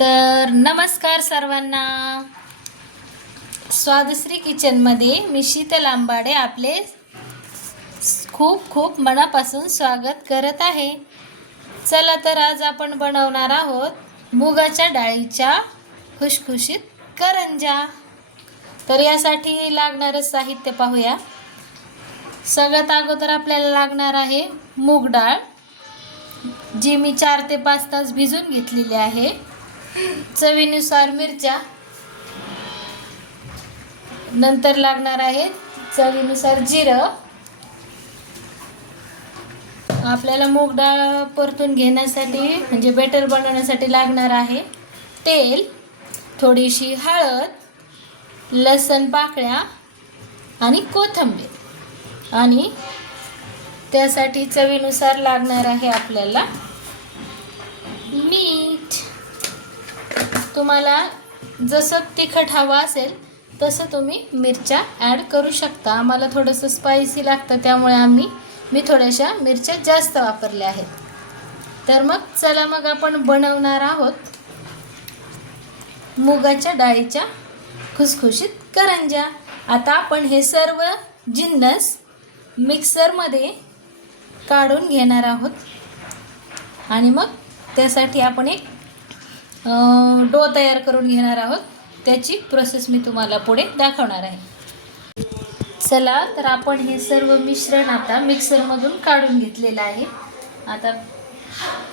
तर नमस्कार सर्वांना. स्वादश्री किचनमध्ये मी शीतल आंबाडे आपले खूप खूप मनापासून स्वागत करत आहे. चला तर आज आपण बनवणार आहोत मुगाच्या डाळीच्या खुशखुशीत करंज्या. तर यासाठी लागणारं साहित्य पाहूया. सगळ्यात अगोदर आपल्याला लागणार आहे मूग डाळ, जी मी 4 ते 5 तास भिजून घेतलेली आहे. चवीनुसार मिरच्या, नंतर लागणार आहे चवीनुसार जिरं. आपल्याला मूग डाळ परतून घेण्यासाठी म्हणजे बेटर बनवण्यासाठी लागणार आहे तेल, थोडीशी हळद, लसूण पाकळ्या आणि कोथिंबीर. आणि त्यासाठी चवीनुसार लागणार आहे आपल्याला मीठ. तुम्हाला जसं तिखट हवं असेल तसं तुम्ही मिरच्या ॲड करू शकता. आम्हाला थोडंसं स्पायसी लागतं त्यामुळे मी थोड्याशा मिरच्या जास्त वापरल्या आहेत. तर मग चला मग आपण बनवणार आहोत मुगाच्या डाळीच्या खुसखुशीत करंज्या. आता आपण हे सर्व जिन्नस मिक्सरमध्ये काढून घेणार आहोत आणि मग त्यासाठी आपण एक डो तयार करून घेणार आहोत. त्याची प्रोसेस मी तुम्हाला पुढे दाखवणार आहे. चला तर आपण हे सर्व मिश्रण आता मिक्सरमधून काढून घेतलेलं आहे. आता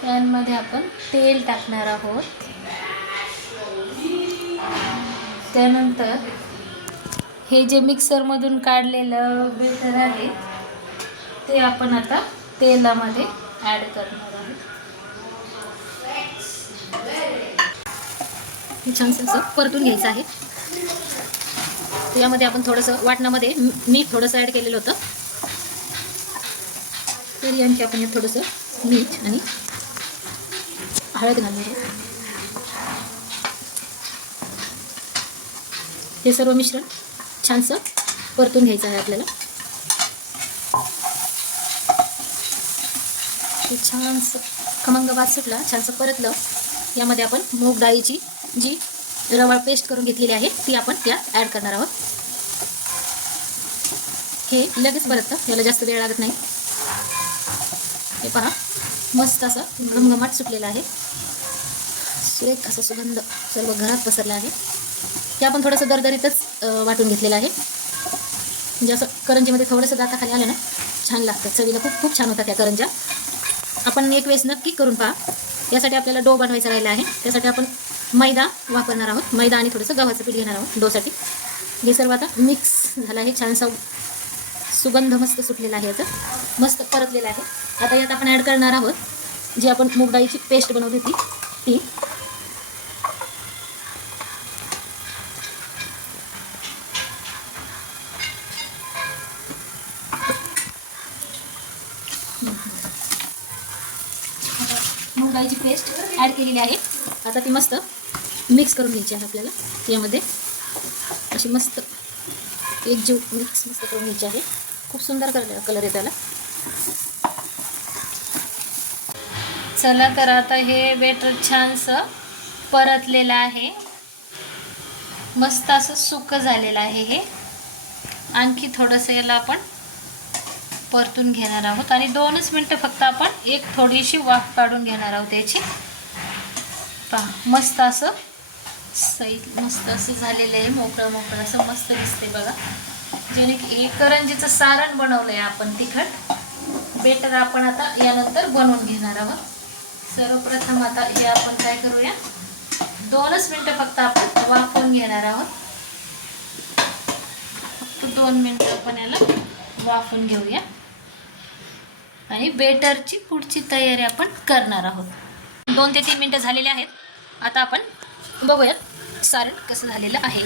पॅनमध्ये आपण तेल टाकणार आहोत. त्यानंतर हे जे मिक्सरमधून काढलेलं बेटर आहे ते आपण आता तेलामध्ये ॲड करणार आहोत. हे छानसं असं परतून घ्यायचं आहे. यामध्ये आपण थोडंसं वाटणामध्ये मीठ थोडंसं ॲड केलेलं होतं. तर आणखी आपण हे थोडंसं मीठ आणि हळद घालणार आहोत. हे सर्व मिश्रण छानसं परतून घ्यायचं आहे आपल्याला. हे छानसं खमंग वास सुटला, छानसं परतलं. यामध्ये आपण मूग डाळीची जी रवा पेस्ट करून घेतलेली आहे ती आपण त्यात ॲड करणार आहोत. हे लगेच परततं, याला जास्त वेळ लागत नाही. हे पहा, मस्त असं घमघमाट सुटलेला आहे. सुरेख असा सुगंध सर्व घरात पसरला आहे. हे आपण थोडंसं दरदरीतच वाटून घेतलेलं आहे. म्हणजे असं करंजीमध्ये थोडंसं दाताखाली आलं ना छान लागतं. चवीला खूप खूप छान होतात त्या करंज्या. आपण एक वेळेस नक्की करून पहा. यासाठी आपल्याला डो बनवायचा राहिला आहे. त्यासाठी आपण मैदा वापरणार आहोत. मैदा आणि थोडंसं गव्हाचं पीठ घेणार आहोत डोसाठी. हे सर्व आता मिक्स झालं आहे. छानसा सुगंध मस्त सुटलेला आहे, याचा मस्त परतलेला आहे. आता यात आपण ॲड करणार आहोत जी आपण मूग डाळीची पेस्ट बनवली होती ती. मूग डाळीची पेस्ट ॲड केलेली आहे. आता ती मस्त मिक्स करून घ्यायची आहे आपल्याला. यामध्ये अशी मस्त एकजीव मिक्स मस्त करून घ्यायची आहे. खूप सुंदर कलर आहे त्याला. चला तर आता हे बेटर छानसं परतलेलं आहे. मस्त असं सुकं झालेलं आहे हे. आणखी थोडंसं याला आपण परतून घेणार आहोत आणि 2च मिनटं फक्त आपण एक थोडीशी वाफ काढून घेणार आहोत याची. पहा, मस्त असं साईड मस्त असं झालेलं आहे. मोकळं मोकळं असं मस्त दिसते बघा. जेणे की करंजीचं सारण बनवलं आहे आपण तिखट. बेटर आपण आता यानंतर बनवून घेणार आहोत. सर्वप्रथम आता हे आपण काय करूया, 2च मिनटं फक्त आपण वाफवून घेणार आहोत. फक्त 2 मिनटं आपण याला वाफवून घेऊया आणि बेटरची पुढची तयारी आपण करणार आहोत. 2 ते 3 मिनटं झालेले आहेत. आता आपण बघूयात सारण कसं झालेलं आहे.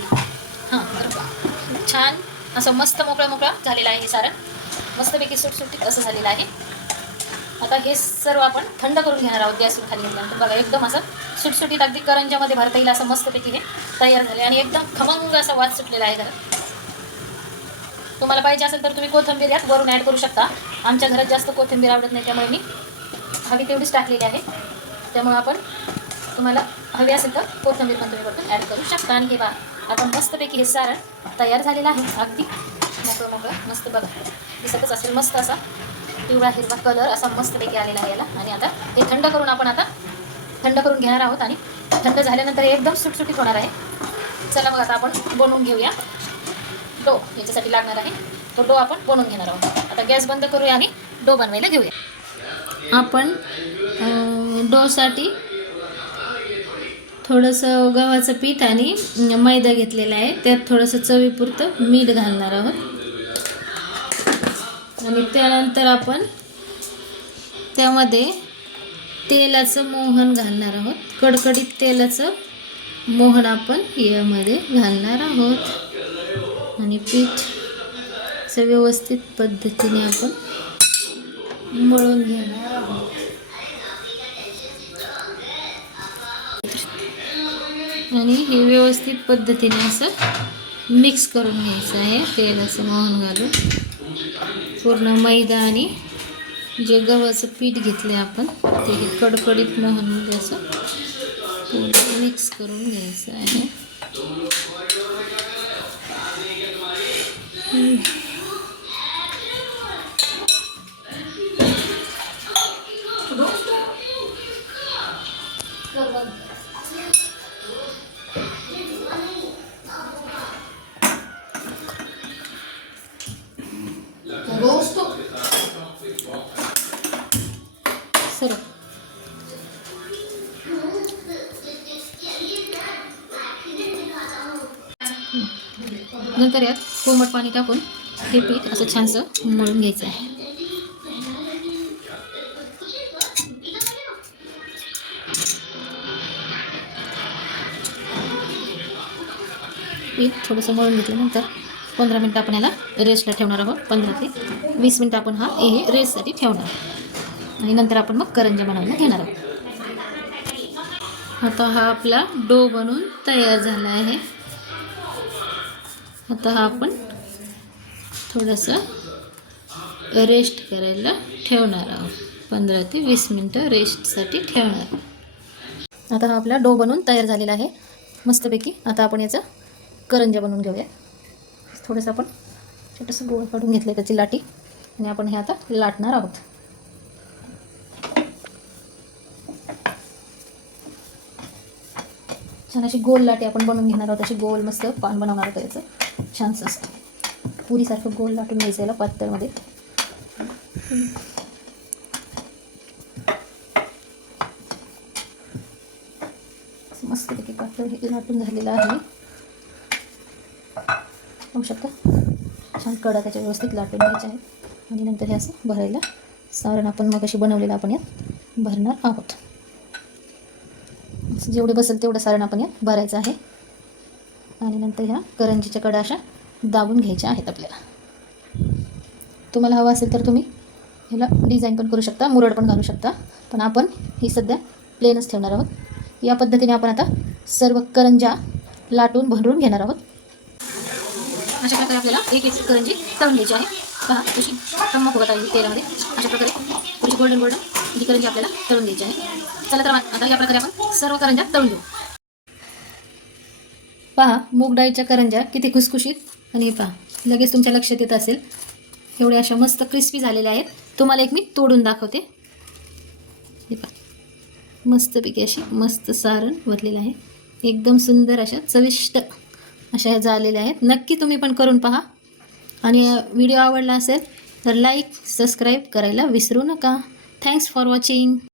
हां, बरोबर छान असं मस्त मोकळं झालेलं आहे हे सारण. मस्तपैकी सुटसुटीत असं झालेलं आहे. आता हे सर्व आपण थंड करून घेणार आहोत गॅसवर खाली घेतल्यानंतर. बघा, एकदम असं सुटसुटीत अगदी करंज्यामध्ये भरता येईल असं मस्तपैकी हे तयार झाले आणि एकदम खमंग असा वास सुटलेला आहे घरात. तुम्हाला पाहिजे असेल तर तुम्ही कोथिंबीर यात वरून ॲड करू शकता. आमच्या घरात जास्त कोथिंबीर आवडत नाही त्यामुळे मी हवी तेवढीच टाकलेली आहे. त्यामुळे आपण तुम्हाला हवे असेल तर कोथिंबीर पण तुम्ही वरतून ॲड करू शकता. आणि हे बघा आता मस्तपैकी हे सारण तयार झालेलं आहे. अगदी मोकळं मोकळं मस्त बघा दिसतच असेल. मस्त असा पिवळा हिरवा कलर असा मस्तपैकी आलेला आहे याला. आणि आता हे थंड करून आपण आता थंड करून घेणार आहोत. आणि थंड झाल्यानंतर एकदम सुटसुटीत होणार आहे. चला मग आता आपण बनवून घेऊया. डो याच्यासाठी लागणार आहे तो डो आपण बनवून घेणार आहोत. आता गॅस बंद करूया आणि डो बनवायला घेऊया. आपण डोसाठी थोडंसं गव्हाचं पीठ आणि मैदा घेतलेला आहे. त्यात थोडंसं चवीपुरतं मीठ घालणार आहोत. आणि त्यानंतर आपण त्यामध्ये तेलाचं मोहन घालणार आहोत. कडकडीत तेलाचं मोहन आपण यामध्ये घालणार आहोत. आणि पीठ असं व्यवस्थित पद्धतीने आपण मळून घेणार आहोत. आणि हे व्यवस्थित पद्धतीने असं मिक्स करून घ्यायचं आहे. तेलाचं मोहन घालून पूर्ण मैदा आणि जे गव्हाचं पीठ घेतले आपण ते हे कडकडीत मोहनमध्ये असं पूर्ण मिक्स करून घ्यायचं आहे. सर नंतर यात कोमट पाणी टाकून हे पीठ असं छानसं मळून घ्यायचं आहे. पीठ थोडंसं मळून घेतल्यानंतर 15 मिनटं आपण याला रेस्टला ठेवणार आहोत. 15 ते 20 मिनटं आपण हे रेस्टसाठी ठेवणार. आणि नंतर आपण मग करंज्या बनवायला घेणार आहोत. आता हा आपला डो बनवून तयार झाला आहे. आता हा आपण थोडंसं रेस्ट करायला ठेवणार आहोत. 15 ते 20 मिनटं रेस्टसाठी ठेवणार. आता हा आपला डो बनवून तयार झालेला आहे मस्तपैकी. आता आपण याचं करंज्या बनवून घेऊया. थोडंसं आपण छोटंसं गोळ काढून घेतलं त्याची लाटी. आणि आपण हे आता लाटणार आहोत. छान अशी गोल लाटी आपण बनवून घेणार आहोत. अशी गोल मस्त पान बनवणार आहोत याचं छानसं असतं. पुरीसारखं गोल लाटून घ्यायचं याला पातळमध्ये. मस्तपैकी पातळ हे लाटून झालेलं आहे. पाहू शकता छान कडा त्याच्या व्यवस्थित लाटून घ्यायचे आहे. आणि नंतर हे असं भरायला सारण आपण मग अशी बनवलेलं आपण यात भरणार आहोत. जेवढे बसेल तेवढं सारण आपण यात भरायचं आहे. आणि नंतर ह्या करंजीच्या कडा अशा दाबून घ्यायच्या आहेत आपल्याला. तुम्हाला हवं असेल तर तुम्ही ह्याला डिझाईन पण करू शकता, मुरड पण घालू शकता. पण आपण ही सध्या प्लेनच ठेवणार आहोत. या पद्धतीने आपण आता सर्व करंज्या लाटून भरून घेणार आहोत. अशा प्रकारे आपल्याला एक एक करंजी तळून घ्यायची आहे. पहा कशी टम्मक होत आहे तेलामध्ये. अशा प्रकारे थोडी गोल्डन ही करंजी आपल्याला तळून घ्यायची आहे. चला तर आता या प्रकारे आपण सर्व करंज्या तळून घेऊ. पहा मूग डाळीच्या करंज्या किती खुसखुशीत. आणि पहा लगेच तुमच्या लक्षात येत असेल एवढ्या अशा मस्त क्रिस्पी झालेल्या आहेत. तुम्हाला एक मी तोडून दाखवते. हे पहा मस्तपैकी अशी मस्त सारण भरलेलं आहे. एकदम सुंदर अशा चविष्ट अशा ह्या झालेल्या आहेत. नक्की तुम्ही पण करून पहा. आणि व्हिडिओ आवडला असेल तर लाईक सबस्क्राईब करायला विसरू नका. Thanks for watching.